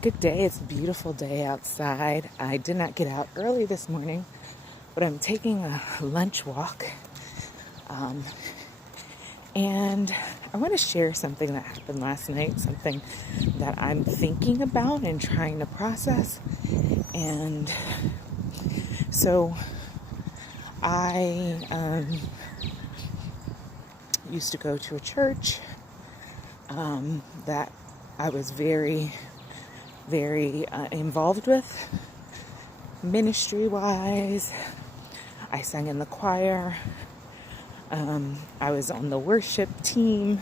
Good day. It's a beautiful day outside. I did not get out early this morning, but I'm taking a lunch walk. And I want to share something that happened last night, something that I'm thinking about and trying to process. And so I used to go to a church that I was very involved with, ministry-wise. I sang in the choir. I was on the worship team.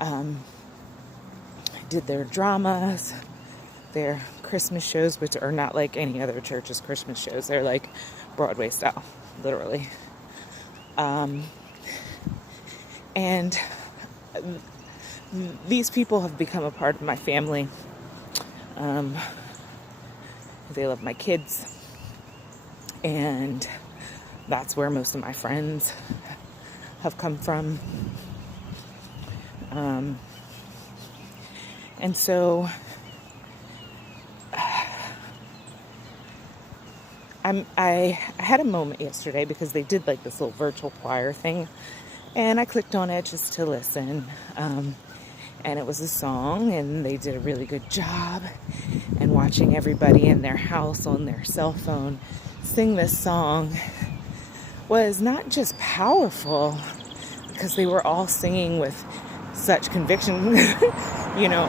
I did their dramas, their Christmas shows, which are not like any other church's Christmas shows. They're like Broadway style, literally. And these people have become a part of my family. They love my kids, and that's where most of my friends have come from. And so I had a moment yesterday because they did like this little virtual choir thing, and I clicked on it just to listen. And it was a song, and they did a really good job. And watching everybody in their house on their cell phone sing this song was not just powerful, because they were all singing with such conviction, you know.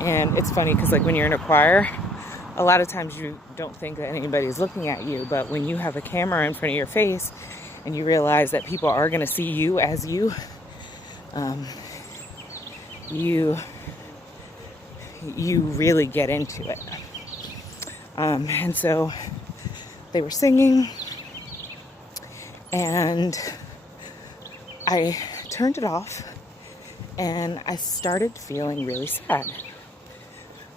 And it's funny because, like, when you're in a choir, a lot of times you don't think that anybody's looking at you. But when you have a camera in front of your face and you realize that people are going to see you as you, you really get into it. And so they were singing, and I turned it off, and I started feeling really sad.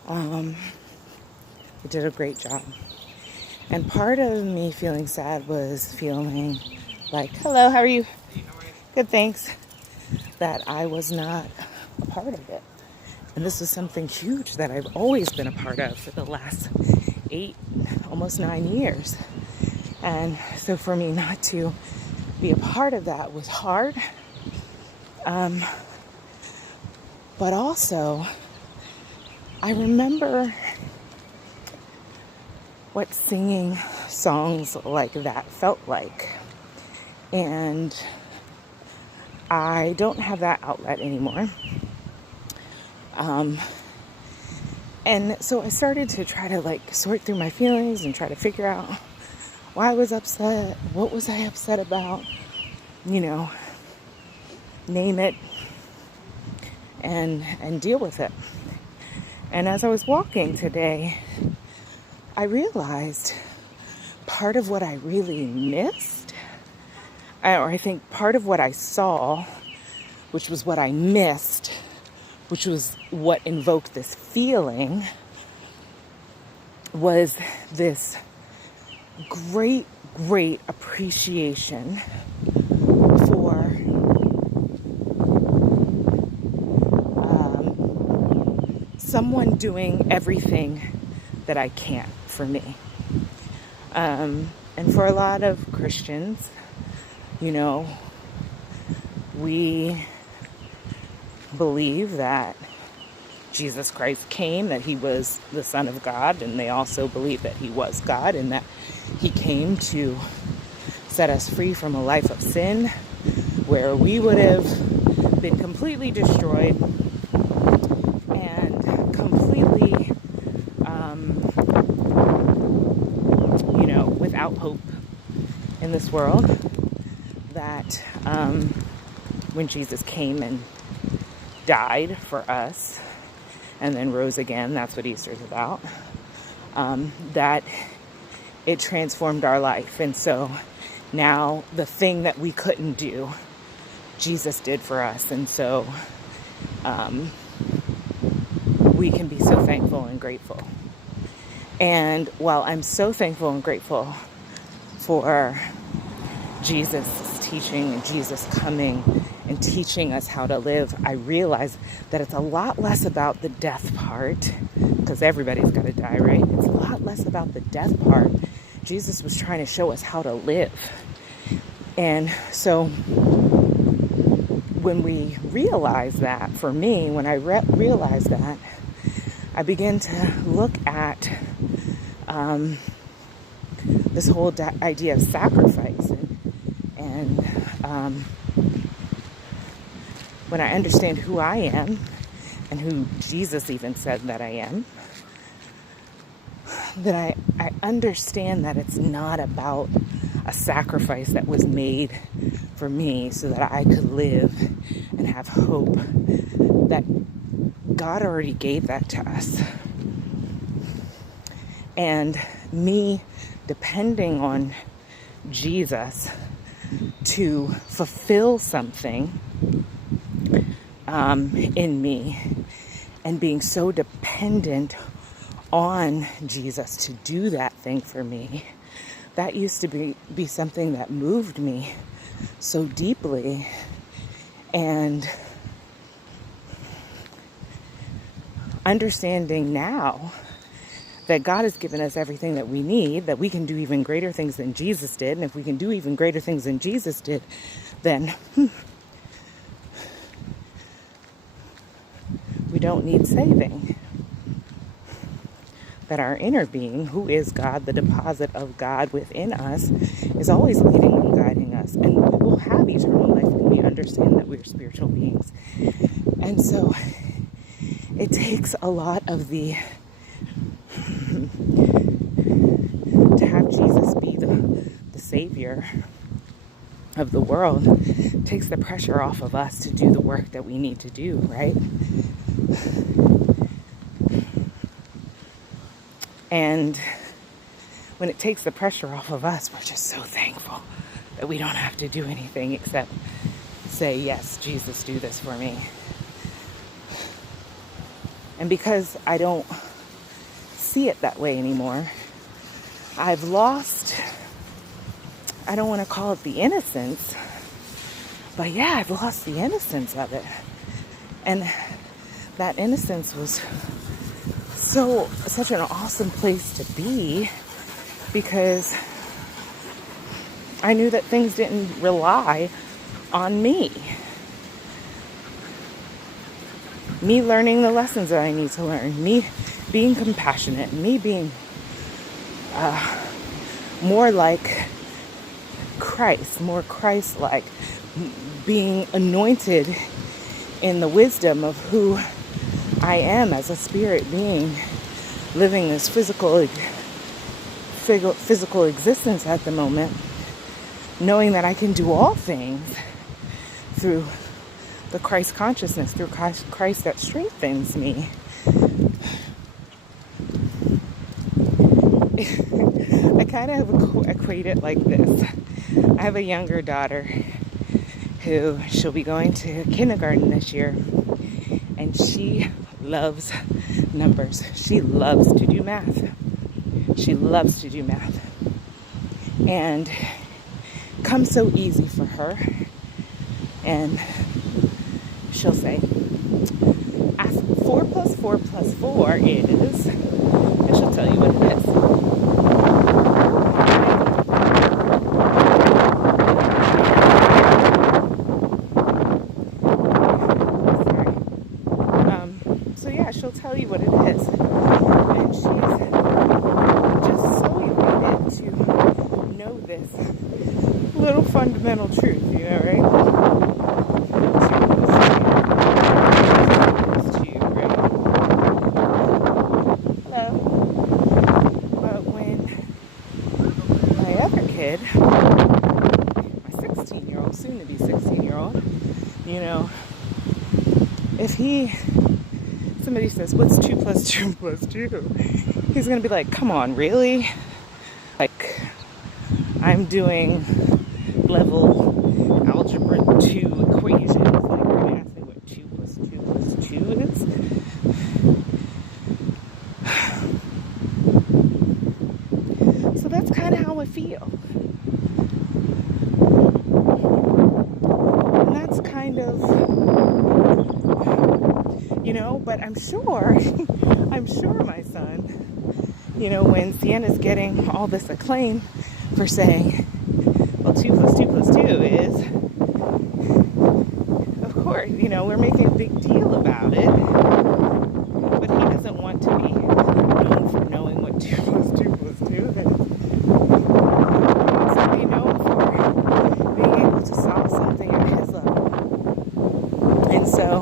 I did a great job. And part of me feeling sad was feeling like, hello, how are you? Good, thanks. That I was not a part of it. And this was something huge that I've always been a part of for the last 8, almost 9 years. And so for me not to be a part of that was hard. But also, I remember what singing songs like that felt like. And I don't have that outlet anymore. And so I started to try to like sort through my feelings and try to figure out why I was upset, what was I upset about, name it, and deal with it. And as I was walking today, I realized part of what I really missed, or I think part of what I saw, which was what I missed, which was what invoked this feeling, was this great appreciation for someone doing everything that I can't for me. And for a lot of Christians, we believe that Jesus Christ came, that he was the Son of God, and they also believe that he was God and that he came to set us free from a life of sin where we would have been completely destroyed and completely, without hope in this world. That when Jesus came and died for us and then rose again, that's what Easter's about, that it transformed our life. And so now the thing that we couldn't do, Jesus did for us. And so we can be so thankful and grateful. And while I'm so thankful and grateful for Jesus' teaching and Jesus coming and teaching us how to live, I realized that it's a lot less about the death part, because everybody's got to die, right? It's a lot less about the death part. Jesus was trying to show us how to live. And so when we realize that, for me, when I realized that, I began to look at this whole idea of sacrifice. And when I understand who I am and who Jesus even said that I am, then I understand that it's not about a sacrifice that was made for me so that I could live and have hope. That God already gave that to us. And me depending on Jesus to fulfill something in me, and being so dependent on Jesus to do that thing for me, that used to be something that moved me so deeply. And understanding now that God has given us everything that we need, that we can do even greater things than Jesus did. And if we can do even greater things than Jesus did, then we don't need saving. That our inner being, who is God, the deposit of God within us, is always leading and guiding us. And we will have eternal life when we understand that we're spiritual beings. And so it takes a lot of to have Jesus be the Savior of the world. It takes the pressure off of us to do the work that we need to do, right? And when it takes the pressure off of us, we're just so thankful that we don't have to do anything except say, yes, Jesus, do this for me. And because I don't see it that way anymore, I've lost, I don't want to call it the innocence, but yeah, I've lost the innocence of it. And that innocence was such an awesome place to be, because I knew that things didn't rely on me. Me learning the lessons that I need to learn, me being compassionate, me being more like Christ, more Christ-like, being anointed in the wisdom of who I am as a spirit being, living this physical existence at the moment, knowing that I can do all things through the Christ consciousness, through Christ that strengthens me. I kind of equate it like this. I have a younger daughter who she'll be going to kindergarten this year, and she loves numbers. She loves to do math. She loves to do math. And it comes so easy for her. And she'll say, ask 4 plus 4 plus 4 is, and she'll tell you what it is. She'll tell you what it is. And she's just so elated to know this little fundamental truth, you know, right? Hello. But when my other kid, my 16-year-old, soon to be 16-year-old, you know, if somebody says, what's 2 plus 2 plus 2? He's going to be like, come on, really? Like, I'm doing level algebra 2 equations. Like, you're going to ask me what 2 plus 2 plus 2 is? So that's kind of how I feel. And that's kind of But I'm sure, I'm sure my son, when Sienna's getting all this acclaim for saying, well, 2 plus 2 plus 2 is, of course, we're making a big deal about it, but he doesn't want to be known for knowing what 2 plus 2 plus 2 is. He wants to be known for being able to solve something at his level. And so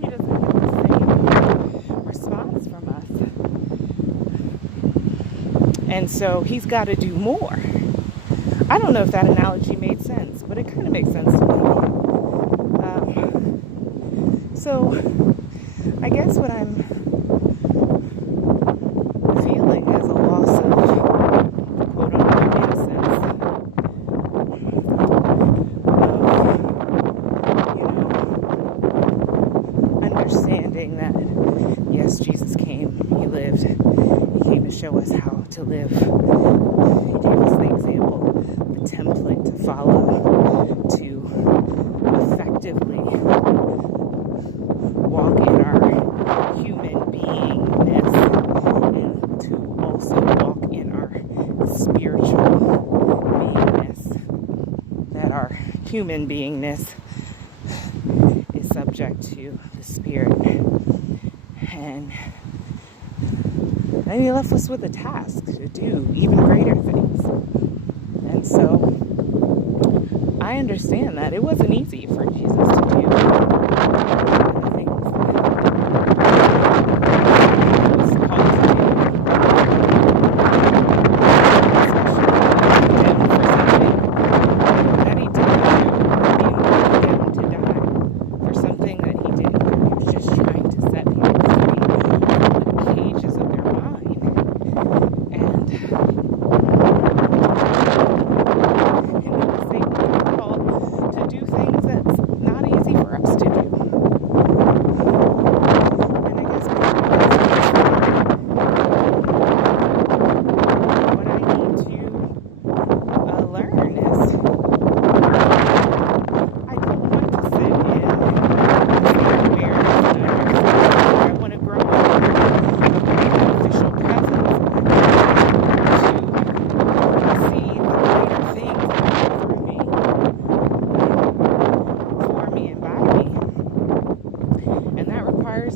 he doesn't get the same response from us. And so he's got to do more. I don't know if that analogy made sense, but it kind of makes sense to me. So I guess what I'm feeling is a loss of quote unquote innocence, of understanding that yes, Jesus came, he lived, he came to show us how to live. He gave us the example, the template to follow to effectively walk in our human beingness and to also walk in our spiritual beingness, that our human beingness is subject to the Spirit. And he left us with a task to do even greater things. And so I understand that it wasn't easy for Jesus to do the things that he was called to do, especially condemned for something that he didn't do. He didn't condemn to die for something that he didn't do. He was just trying to set people free from the cages of their mind. And to do things that's not easy for us to do. And I guess what I need to learn is I don't want to sit in marriage. I want to grow in official presence to see the greater things through me.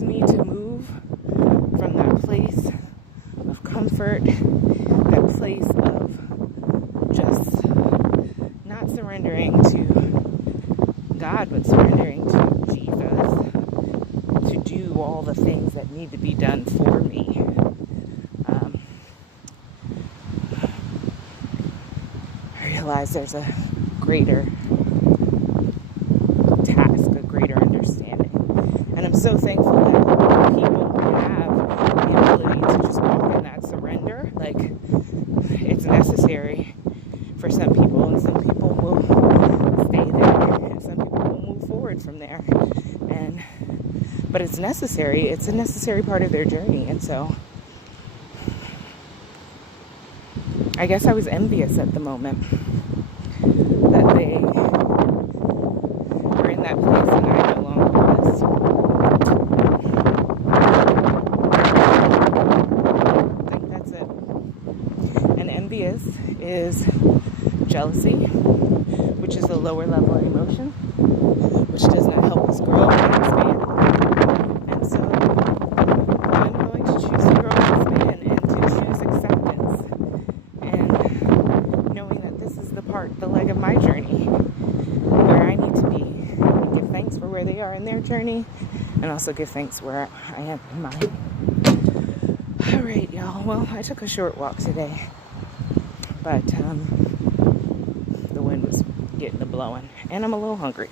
Me to move from that place of comfort, that place of just not surrendering to God, but surrendering to Jesus to do all the things that need to be done for me. I realize there's a greater task, a greater understanding. And I'm so thankful that people have the ability to just walk in that surrender. Like, it's necessary for some people, and some people will stay there, and some people will move forward from there. But it's necessary. It's a necessary part of their journey. And so I guess I was envious at the moment that they were in that place and I no longer was. I think that's it. And envious is jealousy, which is a lower level emotion, which does not help us grow and expand. And so I'm going to choose to grow and expand and to choose acceptance. And knowing that this is the leg of my journey where I need to be. And give thanks for where they are in their journey, and also give thanks where I am in mine. All right, y'all. Well, I took a short walk today, but the wind was getting to blowing, and I'm a little hungry.